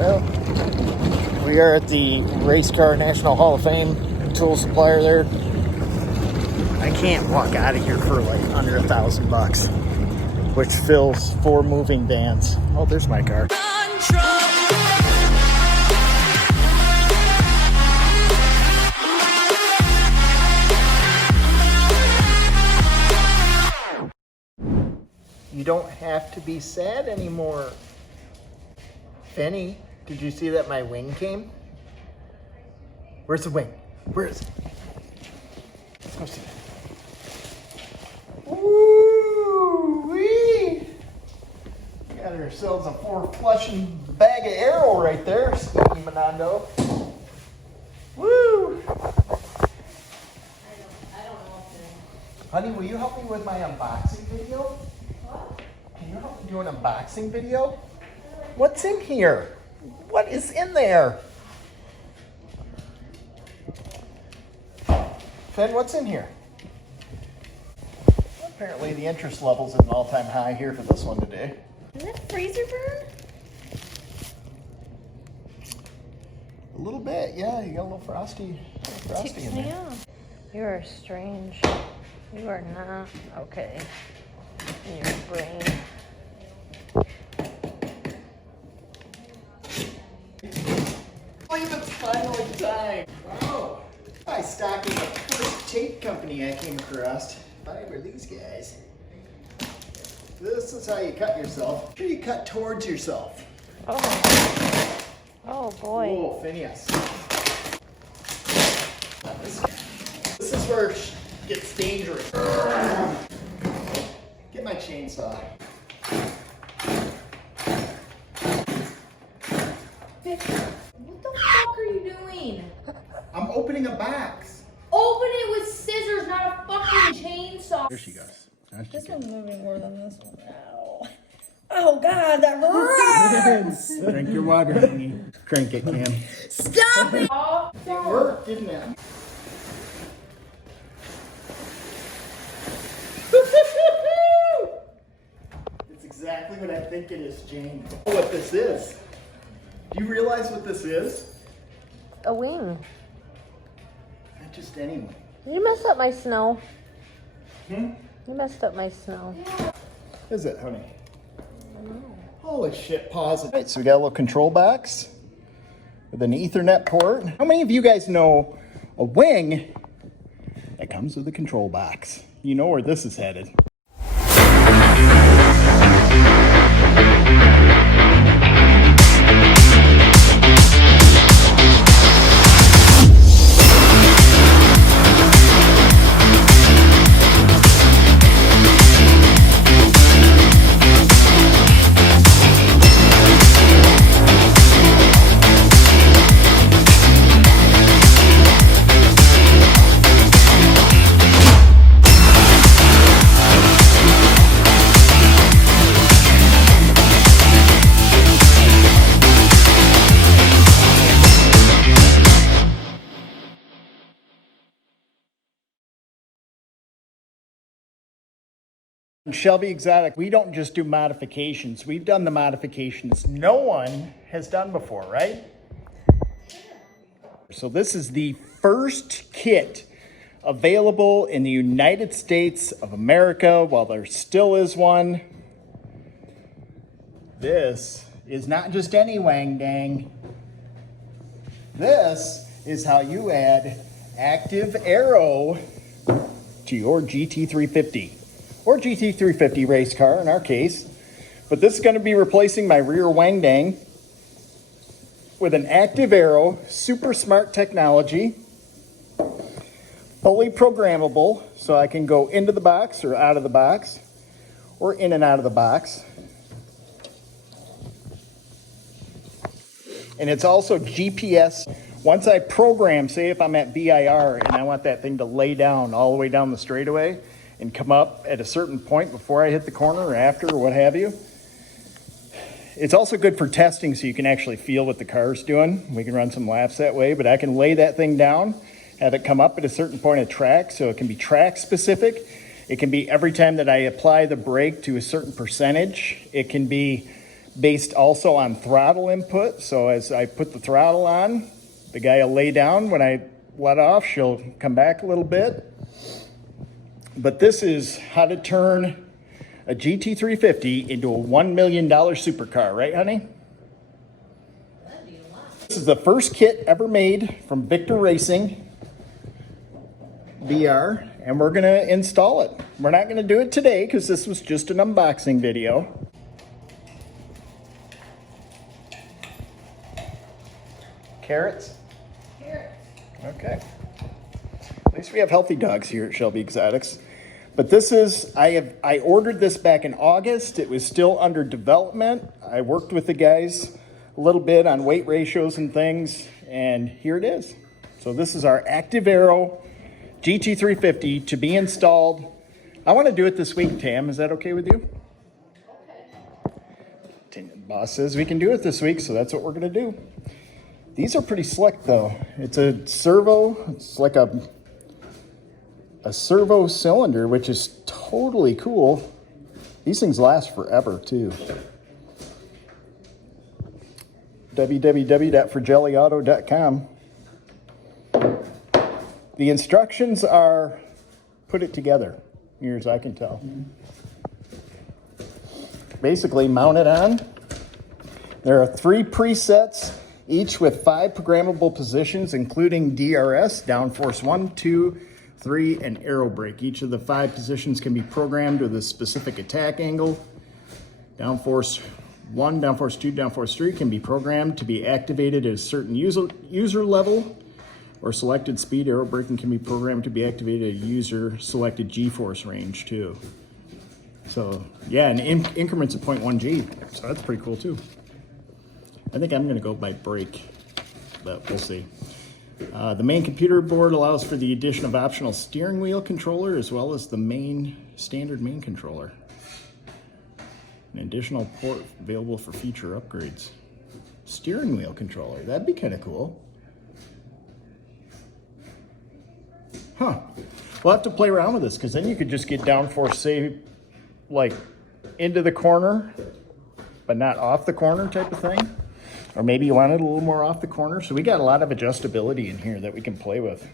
Well, we are at the Race Car National Hall of Fame tool supplier there. I can't walk out of here for like under $1,000, which fills 4 moving vans. Oh, there's my car. You don't have to be sad anymore. Fenny, did you see that my wing came? Where's the wing? Where is it? Let's go see that. Woo-wee! Got ourselves a 4-flushing bag of aero right there, Stevie Monondo. Woo! I don't know if Honey, will you help me with my unboxing video? what? Can you help me do an unboxing video? What's in here? What is in there? Fen, what's in here? Apparently the interest level's at an all-time high here for this one today. Is that freezer burn? A little bit, yeah. You got a little frosty in there. Yeah. You are strange. You are not okay in your brain. It's finally time. Oh, I stocked in the first tape company I came across. Thought were these guys. This is how you cut yourself. Make sure you cut towards yourself. Oh. Oh boy. Whoa, Phineas. Not this guy. This is where it gets dangerous. Get my chainsaw. What the fuck are you doing? I'm opening a box. Open it with scissors, not a fucking chainsaw. There she goes. This one's moving more than this one. Ow. Oh god, that hurts! Drink your water, honey. Drink it, Cam. Stop it! Oh, It worked, didn't it? It's exactly what I think it is, Jane. Oh, what this is. Do you realize what this is? a wing. Not just anyone. You messed up my snow. Hmm? You messed up my snow. Is it, honey? Holy shit, pause it. All right, so we got a little control box with an Ethernet port. How many of you guys know a wing that comes with a control box? You know where this is headed. Shelby Exotic, we don't just do modifications. We've done the modifications no one has done before, right? So this is the first kit available in the United States of America, while there still is one. This is not just any wang dang. This is how you add active aero to your GT350. Or GT350 race car in our case. But this is going to be replacing my rear wang dang with an active aero, super smart technology, fully programmable, so I can go into the box or out of the box, or in and out of the box. And it's also GPS. Once I program, say if I'm at VIR and I want that thing to lay down all the way down the straightaway, and come up at a certain point before I hit the corner or after or what have you. It's also good for testing so you can actually feel what the car's doing. We can run some laps that way, but I can lay that thing down, have it come up at a certain point of track, so it can be track specific. It can be every time that I apply the brake to a certain percentage. It can be based also on throttle input. So as I put the throttle on, the guy will lay down. When I let off, she'll come back a little bit. But this is how to turn a GT350 into a $1 million supercar, right, honey? That'd be a lot. This is the first kit ever made from Victor Racing VR, and we're gonna install it. We're not gonna do it today because this was just an unboxing video. Carrots? Carrots. Okay. At least we have healthy dogs here at Shelby Exotics. But this is, I ordered this back in August. It was still under development. I worked with the guys a little bit on weight ratios and things, and here it is. So this is our Active Aero GT350 to be installed. I want to do it this week, Tam. Is that okay with you? Okay. The boss says we can do it this week, so that's what we're going to do. These are pretty slick, though. It's a servo. It's like a servo cylinder, which is totally cool. These things last forever, too. www.forgelliauto.com. The instructions are put it together, near as I can tell. Basically, mount it on. There are 3 presets, each with 5 programmable positions, including DRS, downforce 1, 2, 3, and aero brake. Each of the 5 positions can be programmed with a specific attack angle. Downforce 1, downforce 2, downforce 3 can be programmed to be activated at a certain user level, or selected speed. Aero braking can be programmed to be activated at a user selected G-force range too. So yeah, and increments of 0.1 G. So that's pretty cool too. I think I'm gonna go by brake, but we'll see. The main computer board allows for the addition of optional steering wheel controller as well as the standard main controller. An additional port available for future upgrades. Steering wheel controller, that'd be kind of cool. Huh. We'll have to play around with this because then you could just get downforce, say, like into the corner, but not off the corner type of thing. Or maybe you want it a little more off the corner. So we got a lot of adjustability in here that we can play with.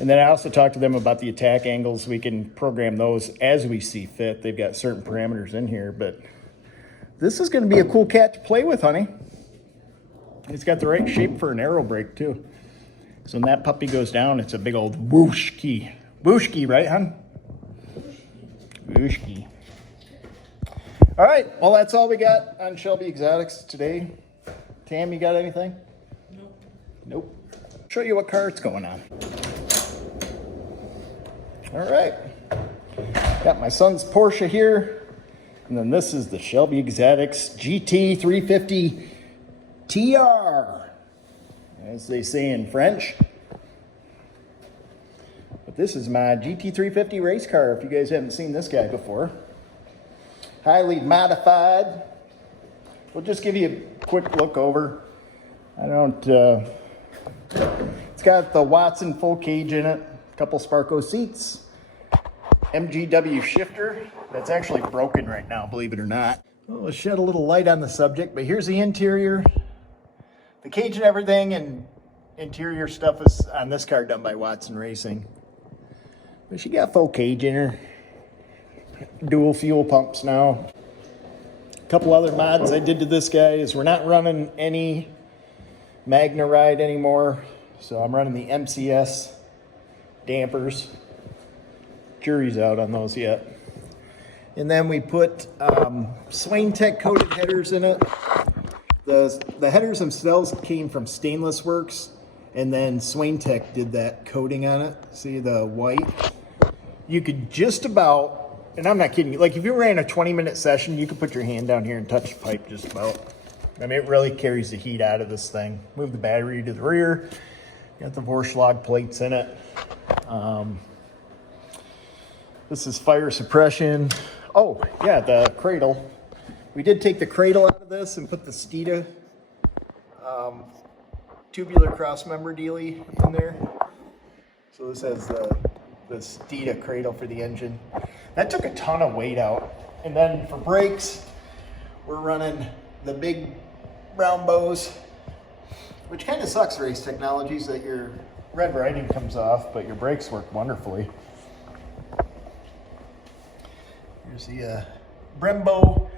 And then I also talked to them about the attack angles. We can program those as we see fit. They've got certain parameters in here, but this is going to be a cool cat to play with, honey. It's got the right shape for an aero brake too. So when that puppy goes down, it's a big old whooshki. Whooshki, right, hon? Whooshki. All right, well, that's all we got on Shelby Exotics today. Tam, you got anything? Nope. Nope. Show you what car it's going on. All right. Got my son's Porsche here. And then this is the Shelby Exotics GT350 TR, as they say in French. But this is my GT350 race car, if you guys haven't seen this guy before. Highly modified. We'll just give you a quick look over. It's got the Watson full cage in it, a couple Sparco seats, MGW shifter that's actually broken right now, believe it or not. We'll shed a little light on the subject, but here's the interior. The cage and everything and interior stuff is on this car done by Watson Racing. But she got full cage in her. Dual fuel pumps now. A couple other mods I did to this guy is we're not running any Magna Ride anymore. So I'm running the MCS dampers. Jury's out on those yet. And then we put Swain Tech coated headers in it. The headers themselves came from Stainless Works, and then Swain Tech did that coating on it. See the white? You could just about, and I'm not kidding you, like if you ran a 20-minute session, you could put your hand down here and touch the pipe just about. I mean, it really carries the heat out of this thing. Move the battery to the rear. Got the Vorschlag plates in it. This is fire suppression. Oh, yeah, the cradle. We did take the cradle out of this and put the Steeda tubular cross member dealie in there. So this has the Steeda cradle for the engine. That took a ton of weight out. And then for brakes, we're running the big brown bows, which kind of sucks, Race Technologies, that your red writing comes off, but your brakes work wonderfully. Here's the Brembo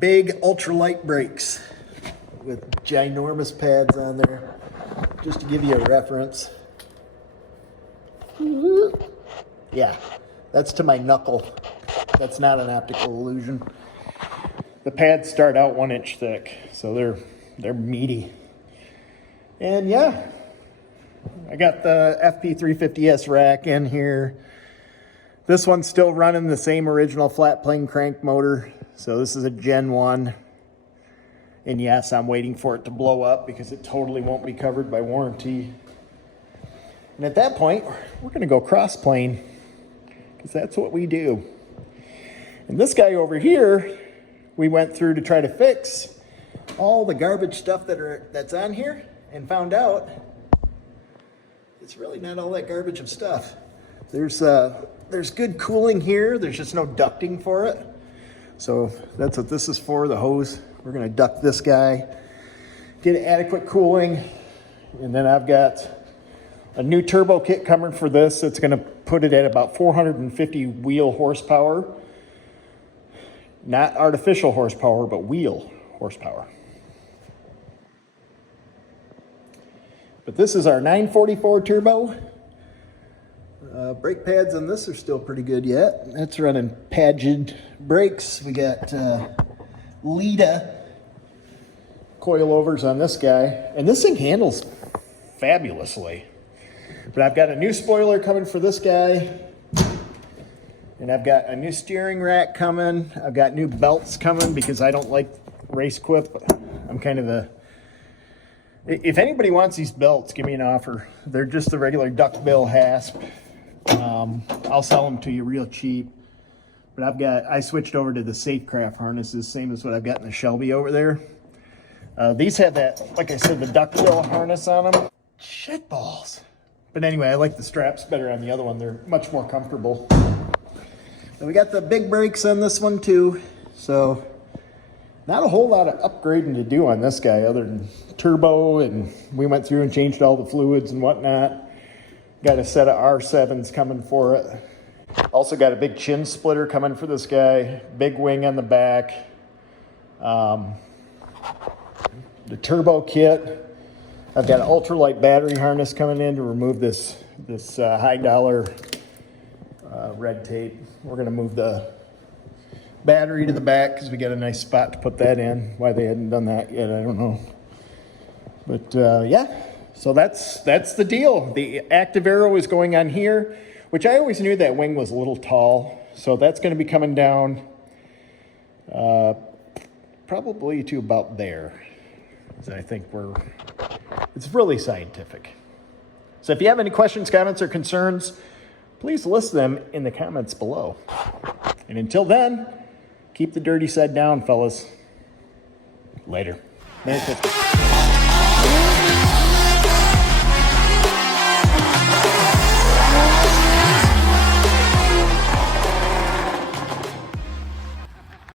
big ultralight brakes with ginormous pads on there, just to give you a reference. Yeah, that's to my knuckle. That's not an optical illusion. The pads start out 1 inch thick, so they're meaty. And yeah, I got the FP350S rack in here. This one's still running the same original flat plane crank motor. So this is a Gen 1. And yes, I'm waiting for it to blow up because it totally won't be covered by warranty. And at that point, we're gonna go cross plane because that's what we do. And this guy over here, we went through to try to fix all the garbage stuff that's on here and found out it's really not all that garbage of stuff. There's good cooling here. There's just no ducting for it. So that's what this is for, the hose. We're gonna duct this guy, get adequate cooling. And then I've got a new turbo kit coming for this. It's gonna put it at about 450 wheel horsepower. Not artificial horsepower, but wheel horsepower. But this is our 944 turbo. Brake pads on this are still pretty good yet. That's running Paget brakes. We got Lita coilovers on this guy. And this thing handles fabulously. But I've got a new spoiler coming for this guy. And I've got a new steering rack coming. I've got new belts coming because I don't like race quip. I'm kind of a... If anybody wants these belts, give me an offer. They're just the regular duckbill hasp. I'll sell them to you real cheap. But I switched over to the Safecraft harnesses, same as what I've got in the Shelby over there. These have that, like I said, the duckbill harness on them. Shit balls. But anyway, I like the straps better on the other one. They're much more comfortable. And we got the big brakes on this one too. So not a whole lot of upgrading to do on this guy other than turbo, and we went through and changed all the fluids and whatnot. Got a set of R7s coming for it. Also got a big chin splitter coming for this guy. Big wing on the back. The turbo kit. I've got an ultralight battery harness coming in to remove this high dollar red tape. We're gonna move the battery to the back because we got a nice spot to put that in. Why they hadn't done that yet, I don't know. But yeah, so that's the deal. The active aero is going on here, which I always knew that wing was a little tall. So that's gonna be coming down probably to about there. So I think it's really scientific. So if you have any questions, comments, or concerns, please list them in the comments below. And until then, keep the dirty side down, fellas. Later. Merry Christmas.